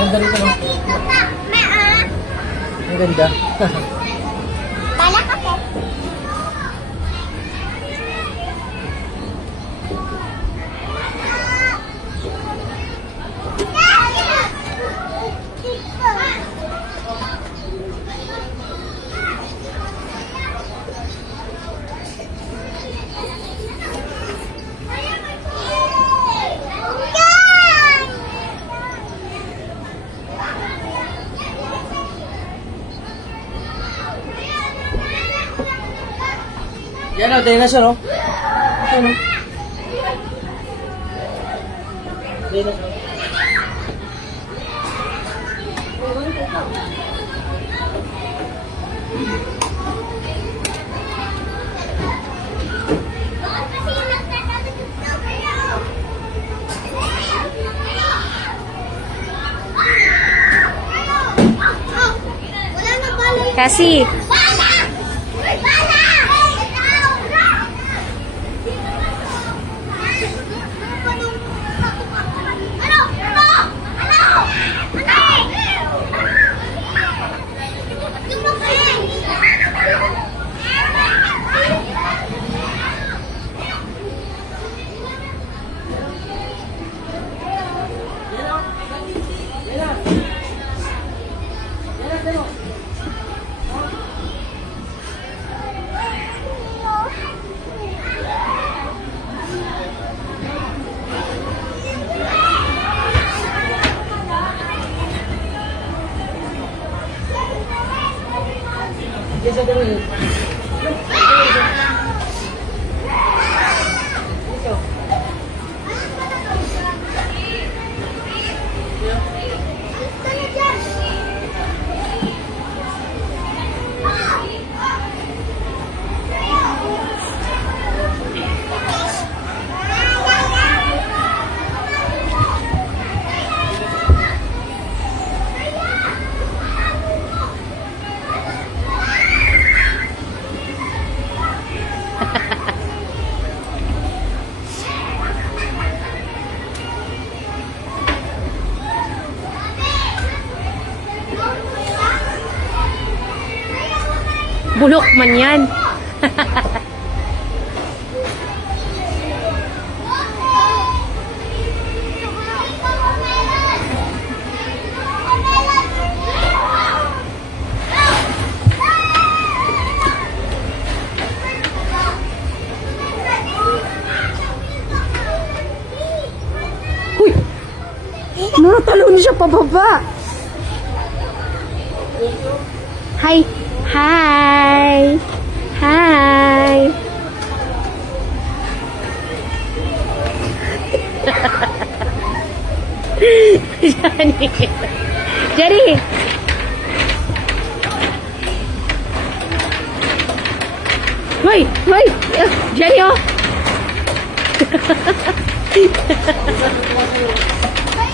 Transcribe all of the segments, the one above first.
Ang ganda rito, no? Ang ganda. Bala ka po. Yan o, dinosaur o. Ito no. Dinosaur. Kasi, Yes, I do. bulok man yan. Uy! Natalon siya pababa. Hi! Hi! Hi! Jenny! Jenny! Hoy! Hoy! Jenny, oh!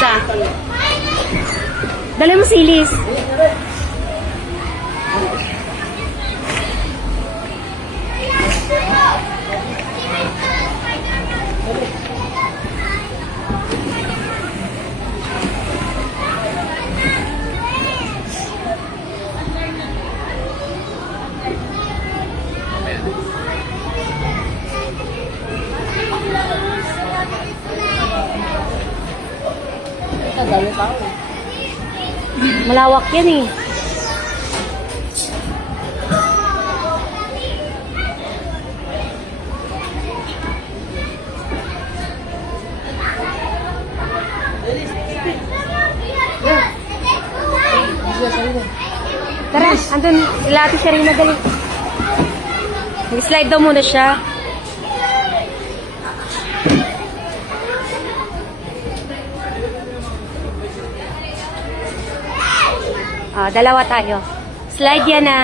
Sa? Dala mo silis. Malawak yan eh. Tara, andun, ilati siya rin madali. Mag-slide daw muna siya. Dalawa tayo. Slide yan na.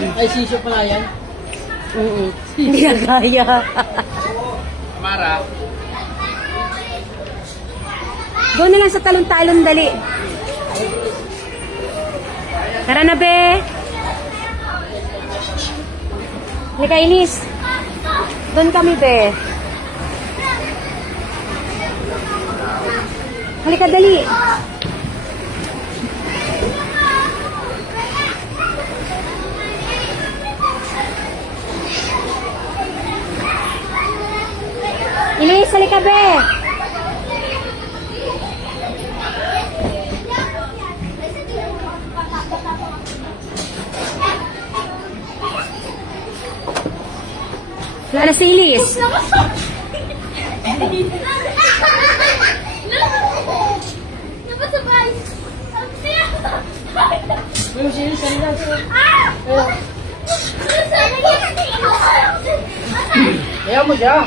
Ay, sisyo pala yan. Hindi na kaya. Mara. Doon na lang sa talon-talon, dali. Tara na, be. Halika, Ilis. Doon kami, be. Halika, dali. Ilis, halika, be. Wala na si Ilis. Yung sino sa nila. Kaya mo siya.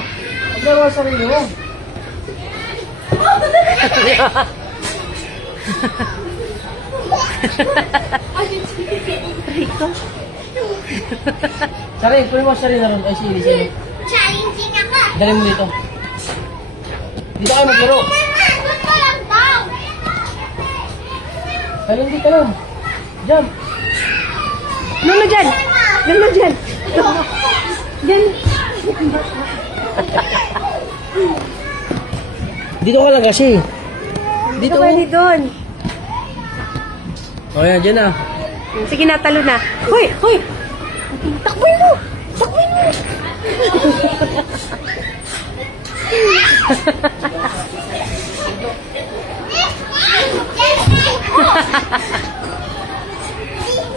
Huwag na sa sarili mo. Rico. Sarin, kunin mo sarili na ron. Ay, sili, sili. Challenging ako. Dali mo dito. Dito kayo maglaro. Doon ka lang daw. Dali dito lang. Jump. Lolo dyan. Lolo dyan. Dyan. Dito ka lang kasi. Dito. Dito pwede doon. O yan, dyan na. Sige na, talo na. Hoy! Hoy! Takboy mo! Takboy mo!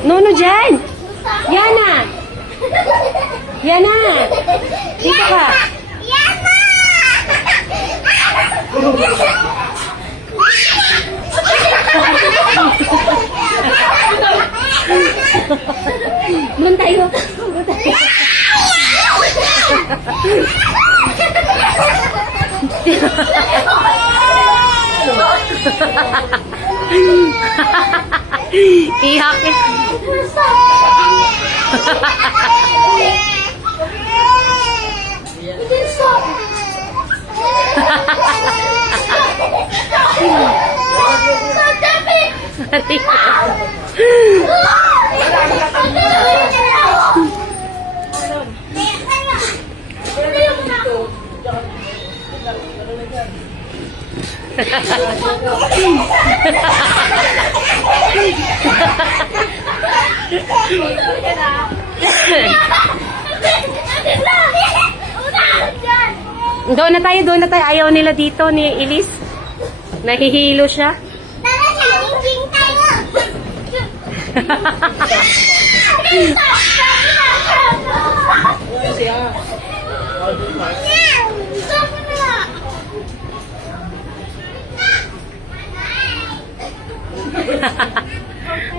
Nono dyan! Yana! Yana! Dito ka! Yana! Doon tayo! Doon tayo! Iyak eh! Doon na tayo, doon na tayo. Ayaw nila dito ni Ilis. Nahihilo siya. Tara, challenging tayo. Stop na.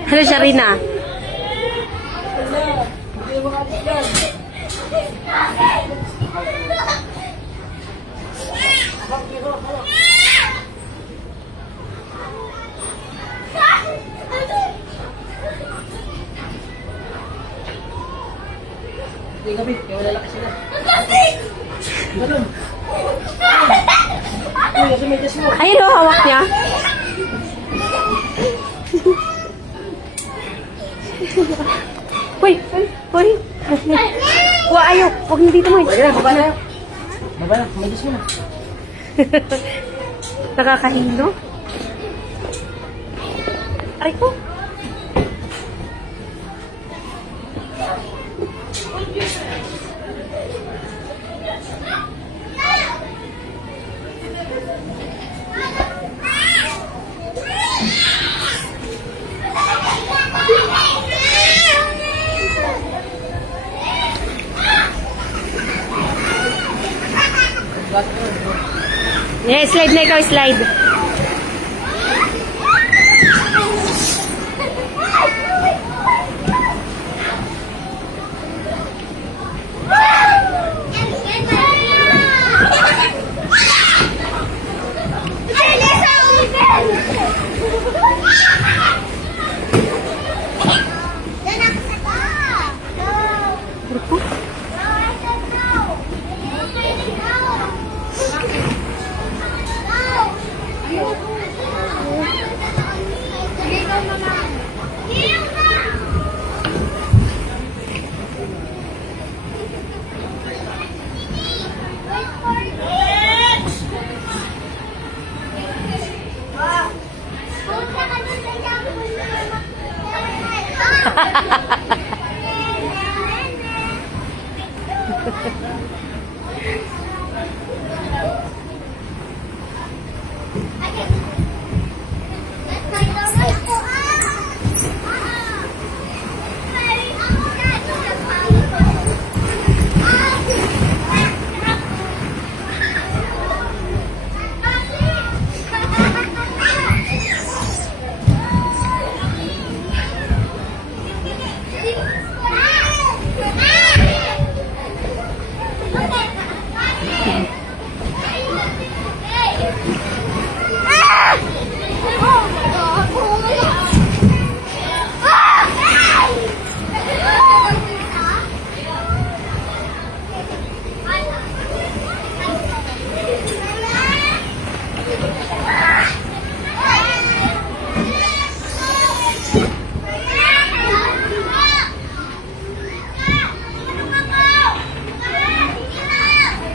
Ano siya rin ah? Hindi gabi, kaya wala laki sila. Ganun. Uy, kasi may test mo. Ayun o, hawak niya. Hoy, hoy. Wa, ayaw. Huwag na dito mo. Pwede na, baba na. Baba na, may test mo na. Nakakahilo. Aray ko. Yeah, slide na ikaw, slide.